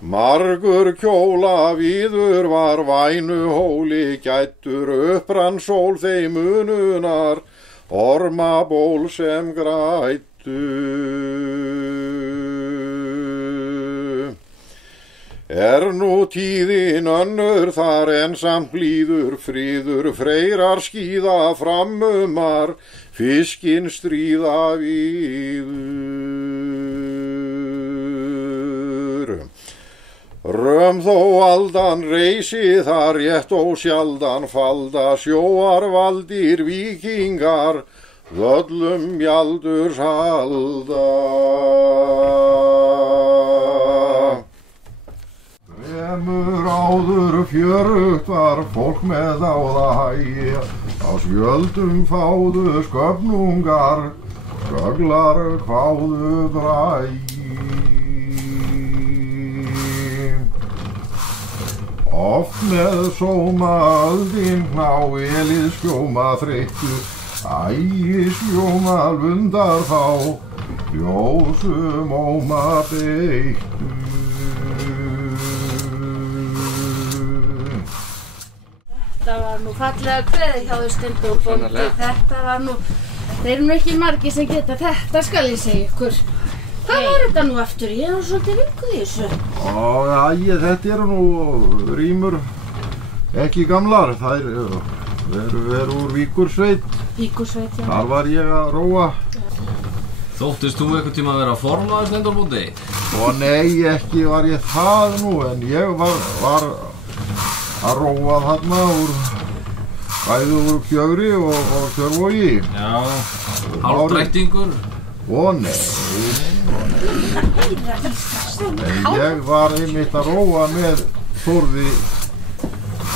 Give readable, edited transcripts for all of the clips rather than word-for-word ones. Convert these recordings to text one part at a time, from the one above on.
Margur kjóla víður var vænuhóli gættur upprann sól þeim mununar, ormaból sem grættu. Nú tíðin önnur þar en samt blíður friður, freyrar skíða framumar, fiskinn stríða víður. Röm þó aldan reisi þar rétt ósjaldan falda, sjóar valdir víkingar, völlum jaldurs halda. Fremur áður fjörugt var fólk með áða hægi, á skjöldum fáðu sköfnungar, sköglar kváðu brægi. Oft með sóma öldin hná elið skjóma þreyttu, ægi skjóma lundar fá, ljósum óma beittu. Þetta var nú fallega kveðið hjá þau Steindór bóndi. Þetta var nú, þeir eru nú ekki margir sem geta þetta, skal ég segja ykkur. Hvað var þetta nú aftur? Ég er svolítið vinguð í þessu. Þetta eru nú rímur ekki gamlar. Þær eru úr Víkursveit. Víkursveit, já. Þar var ég að róa. Þóttist þú einhvern tíma að vera formaður Steindór bóndi? Nei, ekki var ég það nú, en ég var að róa þarna bæði úr Kjögri og Kjörvogi. Já, hálfdrættingur. Nei. En ég var einmitt að róa með Þórði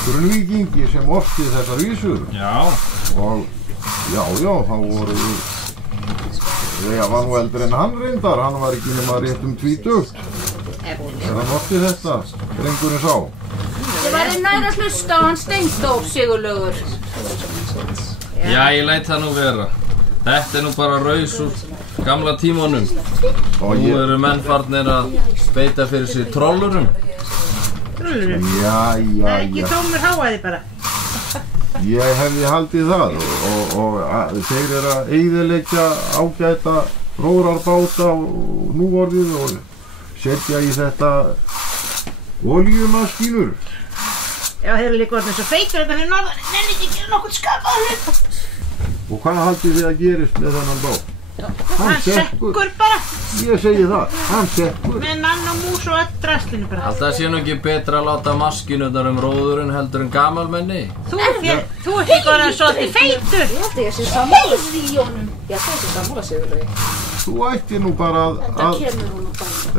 Grunnvíkingi sem orti þessar vísur. Já. Og þá voru ég var nú eldri en hann reyndar, hann var ekki nema rétt 20 þegar hann orti þetta, drengurinn sá. Ég var nær að hlusta á hann Steindór, Sigurlaugur. Já, ég læt það nú vera. Þetta nú bara raus úr gamla tímanum. Nú eru menn farnir að beita fyrir sig trollurum. Trollurum? Já. Það er ekki tómur háaði bara. Ég hefði haldið það og þeir eru að eyðileggja ágæta rórarbáta og núorðið og setja í þetta olíumaskínur. Já, þeir eru líka orðin svo feitur þetta fyrir norðan, nenni ekki að gera nokkurn skapaður. Og hvað haldið þið að gerist með þennan bát? Hann sekkur bara. Ég segi það, hann sekkur. Með nann og mús og öll draslinu bara. Alltaf sé nú ekki betra að láta maskinurnar róðurinn heldur en gamalmenni. Þú ert ekki orðin svolítið feitur. Ég held ég sé sammála í honum. Ég held ég sé sammála Sigurlaugur. Þú ætti nú bara að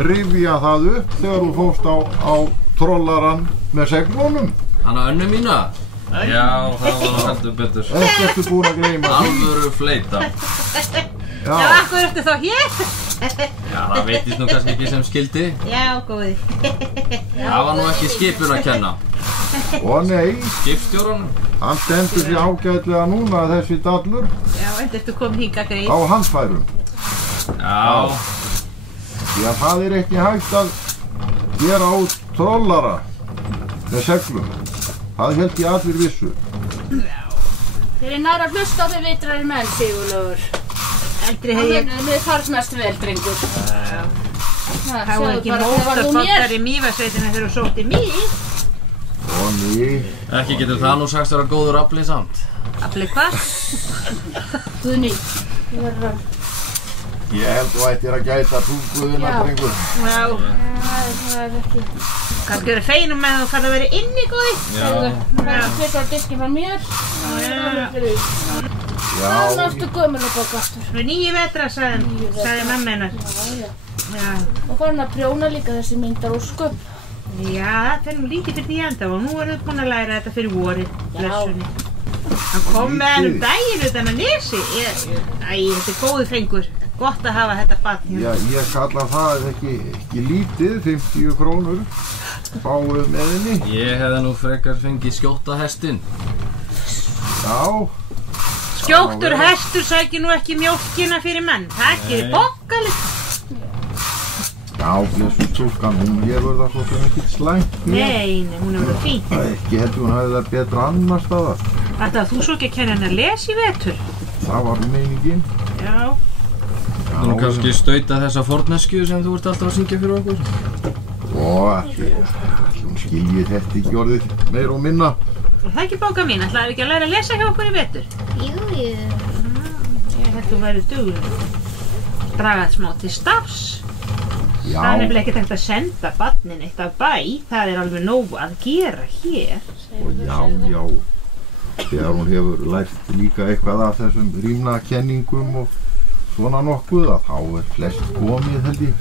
rifja það upp þegar þú fórst á trollarann með seglunum. Hanna önnu mína? Já, það var heldur betur. Þetta ertu búin að gleyma. Alvöru fleita. Já, akkur ertu þá hér? Já, það veitist nú kannski ekki sem skildi. Já, góði. Það var nú ekki skipun að kenna. Nei. Skipstjóranum. Hann stendur sig ágætlega núna þessi dallur. Já, ertu komin hingað greið. Á handfærum. Já. Því að það er ekki hægt að gera út trollara með seglum. Það held ég allir vissu. Þeir eru nær að hlusta á þau vitrari menn, Sigurlaugur. Eldri hef ég... Það munið farnast vel, drengur. Það var ekki mótorfottar í Mývatnssveitina þegar þú sótti Mýv. Nei. Ekki getur það nú sagst vera góður afli samt. Afli hvað? Guðni. Ég held þú ættir að gæta tunguðina, drengur. Já. Það er ekki... Kannski eru feinum með þú farið að vera inni, góði. Já. Það er fyrst á diski frá mér. Já. Það ertu gömul og bók aftur. 9 vetra, sagði mamma hennar. Já. Og farin að prjóna líka þessi myndar og sköp. Já, það er nú lítið fyrir því enda og nú erum við búin að læra þetta fyrir vorið, blessunni. Hann kom með hann daginn utan að nesi. Þetta er góði fengur. Gott að hafa þetta barn hérna. Já, ég kalla það ekki lítið, 50 krónur. Fáið með henni. Ég hefði nú frekar fengið skjóta hestinn. Já. Skjóttur hestur sækir nú ekki mjólkina fyrir menn. Það gerir bokkalegt. Já, blessuð stúlkan, hún hefur það svo sem ekkert slæmt. Nei, hún hefur það fínt. Ekki heldur hún hafi það betra annar staðar. Ætlaði þú svo ekki að kenna henni að lesa í vetur? Það var meiningin. Já. Þú nú kannski stauta þessa forneskju sem þú ert alltaf að syngja fyrir okkur. Ætli hún skilji þetta ekki orðið meira og minna. Er það ekki bóka mín? Ætlaði ekki að læra að lesa hjá okkur í vetur? Jú. Ég held þú væri dugleg. Draga þetta smá til stafs. Já. Það er nefnilega ekkert hægt að senda barnin eitt af bæ. Það er alveg nóg að gera hér. Og já. Þegar hún hefur lært líka eitthvað af þessum rímnakenningum og svona nokkuð að þá er flest komið held ég.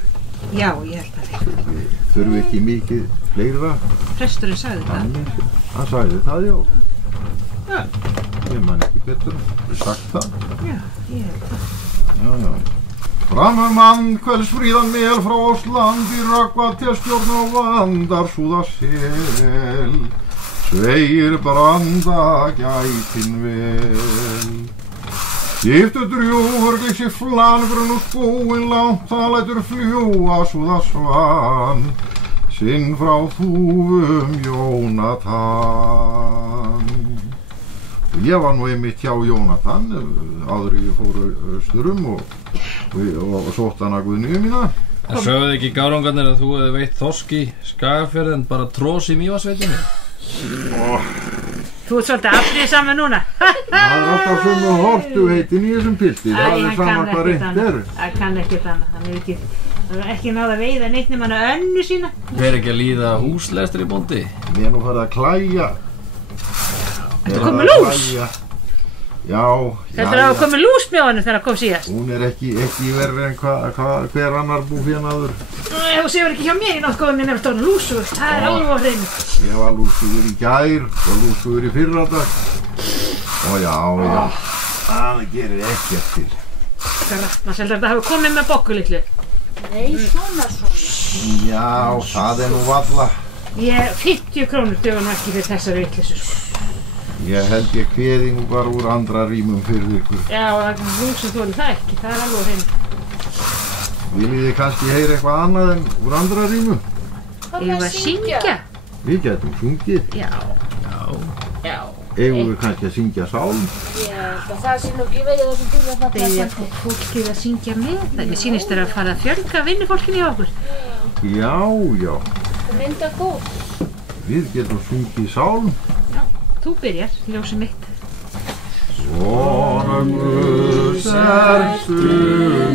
Já, ég held að það. Við þurfum ekki mikið fleira. Presturinn sagði það. Hann sagði það, já. Já. Ég man ekki betur. Ég sagt það. Já, ég held það. Já. Frammann kvöldsfríðan mel frá oss landi rökkva til stjórn og vandar súða sel. Sveir branda gætin vel. Giftu drjúfur glísi flangrun og skóin langt, það lætur fljúa súða svan. Sinn frá þúfum Jónatan. Ég var nú einmitt hjá Jónatan áður ég fór austurum og sótt hana Guðnýju mína. En sögðu ekki gárungarnir að þú hefði veitt þorsk í Skagafjörð en bara trós í Mývatnssveitinni? Þú ert svolítið afbrýðisamur núna. Það er alltaf sömu hortuheitin í þessum pilti. Það er sama hvað reynt er. Það kann ekkert annað. Hann er ekki náð að veiða neitt nema hana önnu sína. Fer ekki að líða húslestri bóndi? Ég er nú farið að klæja. Þetta komið lús? Já. Þetta er að komið lús með honum þegar það kom síðast. Hún er ekki verri en hver annar búfénaður. Þú séur ekki hjá mér í nótt góðum minn eftir hann lúsugur. Það er alveg á hreinu. Ég var lúsugur í gær og lúsugur í fyrradag. Og já. Það gerir ekkert til. Maður seldur að það hafi komið með bokku litlu. Nei, svona. Já, það er nú valla. 50 krónur duga nú ekki fyrir þessari vitleysu, sko. Ég held ég kveði nú bara úr andra rímum fyrir ykkur. Já, lúsum þóli það ekki, það er alveg á hreinu. Viljið þið kannski heyra eitthvað annað en úr andra rímum? Eigum við að syngja? Við getum sungið. Já. Eigum við kannski að syngja sálm? Já, það sé nú ekki vegið þessum til að Það er að fólkið að syngja með það. Mér sýnist þér að fara að fjölga vinnufólkinu hjá okkur. Já. Það mynda góð. Við getum sungið sálm. Þú byrjar, ljósið mitt. Svona Guðs ertu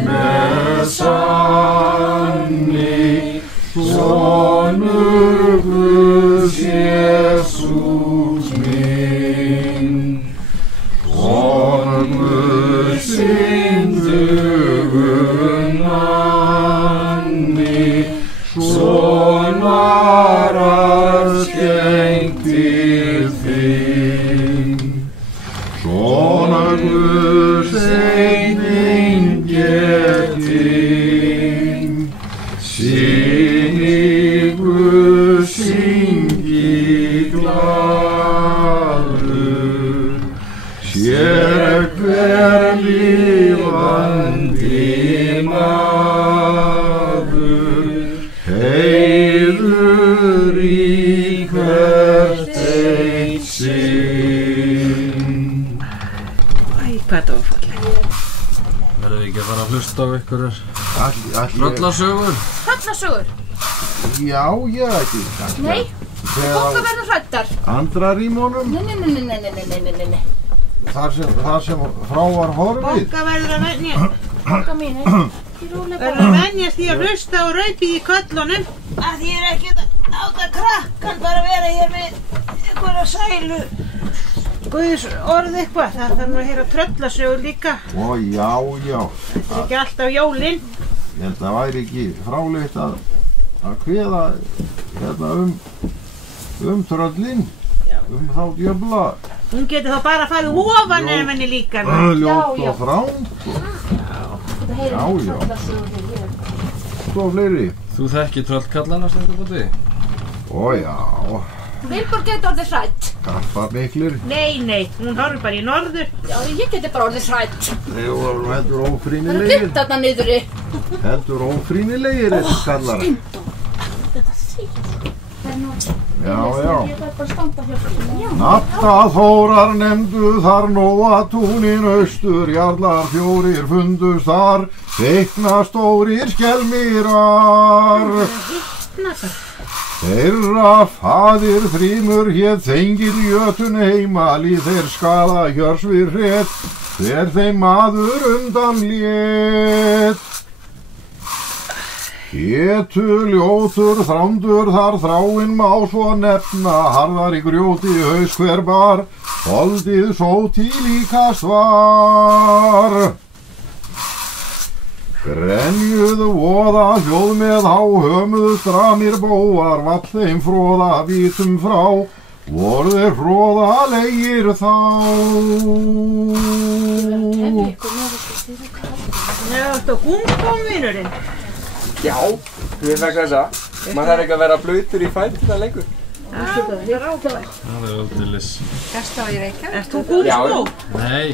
með sanni, sonur Guðs Jesús minn. Sonur Guðs indugum manni, sonarar skeng til þín. Svona Guðs einning getinn, syni Guðs syngi glaður, sér hver lifandi maður, heiður í hvert eitt sinn. Hvað þetta var fallegt. Verðum við ekki að fara að hlusta á einhverjar tröllasögur? Tröllasögur? Já, ekki. Nei, bóka verður hræddar. Andra rímunum? Nei. Þar sem frá var horfið? Bóka verður að venja. Bóka mín, verður að venjast því að hlusta og raupið í köllunum. Að því er ekki að láta krakkan bara vera hér með einhverja sælu. Guðs orð eitthvað, það þarf nú að heyra tröllasögur líka. Ó, já. Þetta er ekki alltaf jólin. Ég held að það væri ekki fráleitt að kveða hérna tröllin, þá djöfla. Hún getur þá bara að fara ofan henni líka. Ljótt og þránt. Já. Svo fleiri. Þú þekkir tröllkallana stendur búti? Ó, já. Vilborg geti orðið hrædd. Garpar miklir. Nei, hún horfir bara í norður. Já, ég geti bara orðið hrædd. Þeir voru heldur Það er ófrýnilegir. dimmt þarna niðri. Heldur ófrýnilegir þessi kallar. Þetta segir svo. Já. Ég þarf bara að standa hjá fyrir. Natta Þórar nefndu þar Nóatúnin austur, jarlar 4 fundust þar, þykna stórir skelmirar. Þeirra faðir Þrymur hét Þengill Jötun heimali, þeir skala Hjörsvir hret, hver þeim maður undan lét. Hétu ljótur þrándur þar þráinn má svo nefna, harðar í grjóti haus hver bar, holdið sóti líkast var. Grenjuðu voða hljóð með há, hömuðu stramir bóar, vall þeim fróða vítum frá, voru þeir fróðalegir þá. Þetta kom vinurinn. Já, við vegna þess að maður þarf ekki að vera blautur í fætina lengur. Það er aldeilis. Gasta í Reykjavík. Ert þú góð í skó? Nei,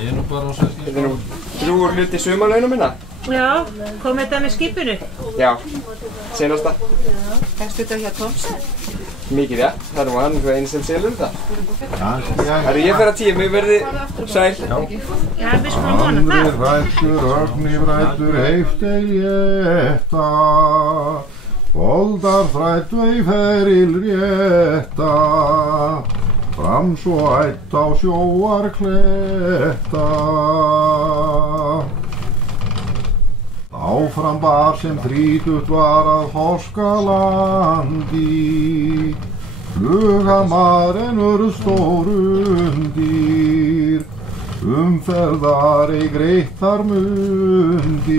ég er nú bara á Þetta svæsni. er nú drúgur hluti sumarlaunum minna. Já, kom þetta með skipinu? Já, senasta. Fæstu þetta hjá Tómsen? Mikið, já. Það er nú hann einn sem selur þetta. Jæja. Það ég fer að tíma, verði sæl. Já, við skulum vona Andri það. rættur, ögni rættur, heifteil jétta, boldar þrættu ei feril rétta, fram svo ætt á sjóar kletta. Áfram bar sem 30 var að Þorskalandi, flugamarinn stórundir, umferðar ei greittar mundir.